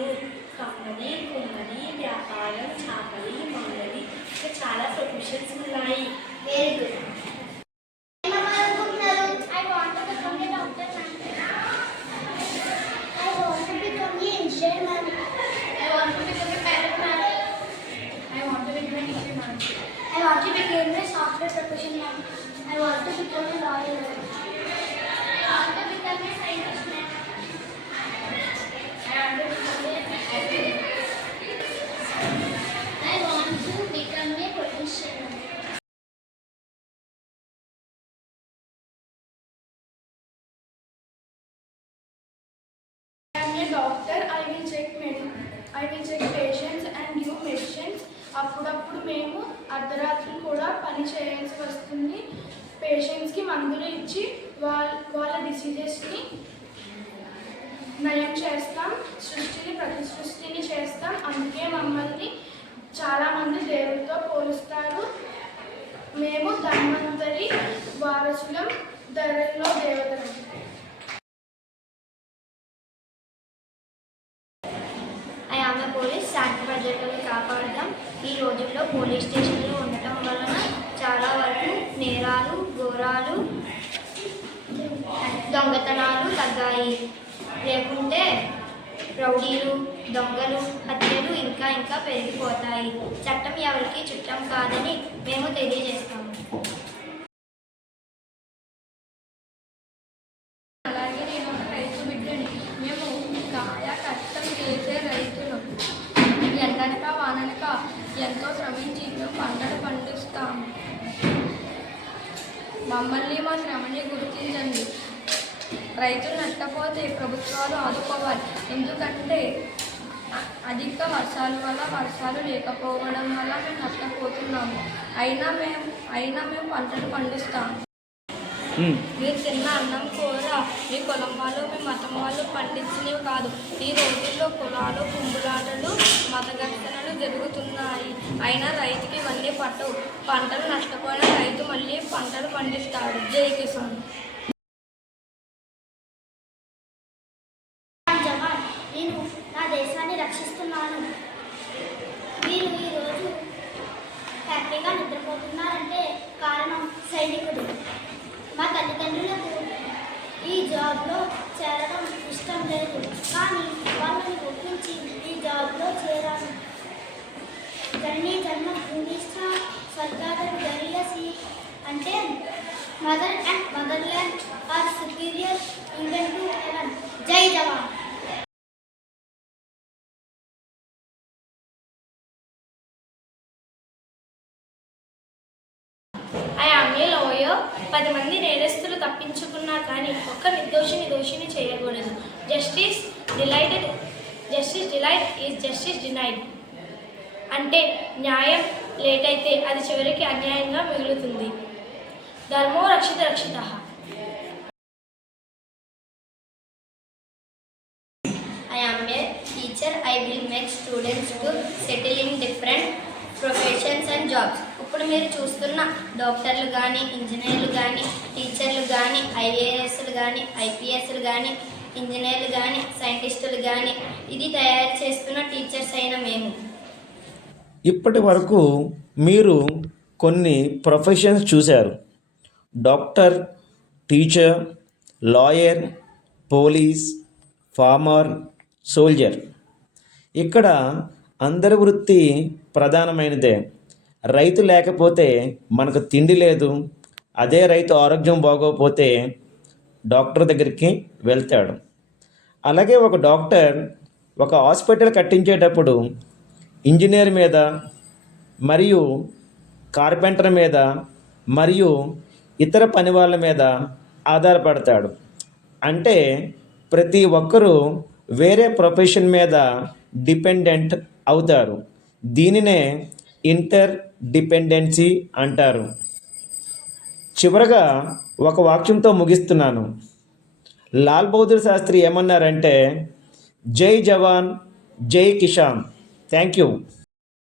చేస్తాను. కమ్మరి, కుమ్మరి, వ్యాపారం, చాకలి, మంగలి, ఇంకా చాలా ప్రొఫెషన్స్ ఉన్నాయి. Very good. I want to become a software professional. I want to become a lawyer. I want to become a scientist. I want to become a actor. I want to become a politician. I am a doctor. I will check patients and give medicines. అప్పుడప్పుడు మేము అర్ధరాత్రి కూడా పని చేయాల్సి వస్తుంది. పేషెంట్స్కి మందులు ఇచ్చి వాళ్ళ డిసీజెస్ని నయం చేస్తాం. ప్రతి సృష్టిని చేస్తాం. అందుకే మమ్మల్ని చాలామంది దేవుడితో పోలుస్తారు. మేము ధన్వంతరి వారసులం, ధరల్లో దేవతలం. పోలీస్ శాంతి భద్రతలు కాపాడదాం. ఈ రోజుల్లో పోలీస్ స్టేషన్లు ఉండటం వలన చాలా వరకు నేరాలు, ఘోరాలు, దొంగతనాలు తగ్గాయి. లేకుంటే రౌడీలు, దొంగలు, హత్యలు ఇంకా పెరిగిపోతాయి. చట్టం ఎవరికి చుట్టం కాదని మేము తెలియజేస్తాము. అలాగే నేను ఒక రైతు బిడ్డని. మేము కాయ కష్టం చేసే రైతులు. ఎండనక వాననక ఎంతో శ్రమించి మేము పంటలు పండిస్తాము. మమ్మల్ని మా శ్రమని గుర్తించండి. రైతులు నష్టపోతే ప్రభుత్వాలు ఆదుకోవాలి. ఎందుకంటే అధిక వర్షాల వల్ల వర్షాలు లేకపోవడం వల్ల మేము నష్టపోతున్నాము. అయినా మేము పంటలు పండిస్తాము. మీరు తిన్న అన్నం కూర మీ కులం వాళ్ళు, మీ మతం వాళ్ళు పండించినవి కాదు. ఈ రోజుల్లో కులాలు, గుంపులాటలు, మత ఘర్షణలు జరుగుతున్నాయి. అయినా రైతుకి ఇవన్నీ పట్టవు. పంటలు నష్టపోయిన రైతు మళ్ళీ పంటలు పండిస్తాడు. జై కిసాన్. జవాన్, నేను నా దేశాన్ని రక్షిస్తున్నాను. మీరు ఈరోజు హ్యాపీగా నిద్రపోతున్నారంటే కారణం సైనికుడు. మా తల్లిదండ్రులకు ఈ జాబ్లో చేరడం ఇష్టం లేదు, కానీ వాళ్ళని ఒప్పించి ఈ జాబ్లో చేరాను. జర్నీ జన్మ భూమిష్ట స్వర్గాదర్ గరియసి అంటే mother and motherland are superior even to heaven. జై జవాన్. లాయర్. 10 మంది నేరస్తులు తప్పించుకున్నా కానీ ఒక్క నిర్దోషిని దోషిని చేయకూడదు. Justice delayed is justice denied. అంటే న్యాయం లేట్ అయితే అది చివరికి అన్యాయంగా మిగులుతుంది. ధర్మో రక్షిత రక్షితః. I am a teacher. I will make students to settle in different professions and jobs. ఇప్పుడు మీరు చూస్తున్న డాక్టర్లు కానీ, ఇంజనీర్లు కానీ, టీచర్లు కానీ, ఐఏఎస్లు కానీ, ఐపీఎస్లు కానీ, ఇంజనీర్లు కానీ, సైంటిస్టులు కానీ ఇది తయారు చేస్తున్న టీచర్స్ అయిన మేము. ఇప్పటి వరకు మీరు కొన్ని ప్రొఫెషన్స్ చూశారు. Doctor, teacher, lawyer, police, farmer, soldier. ఇక్కడ అందరి వృత్తి ప్రధానమైనదే. రైతు లేకపోతే మనకు తిండి లేదు. అదే రైతు ఆరోగ్యం బాగోకపోతే డాక్టర్ దగ్గరికి వెళ్తాడు. అలాగే ఒక డాక్టర్ ఒక హాస్పిటల్ కట్టించేటప్పుడు ఇంజనీర్ మీద మరియు కార్పెంటర్ మీద మరియు ఇతర పని వాళ్ళ మీద ఆధారపడతాడు. అంటే ప్రతి ఒక్కరూ వేరే ప్రొఫెషన్ మీద డిపెండెంట్ అవుతారు. దీనినే ఇంటర్ డిపెండెన్సీ అంటారు. చివరగా ఒక వాక్యంతో ముగిస్తున్నాను. లాల్ బహదూర్ శాస్త్రి ఏమన్నారంటే, జై జవాన్ జై కిసాన్. Thank you.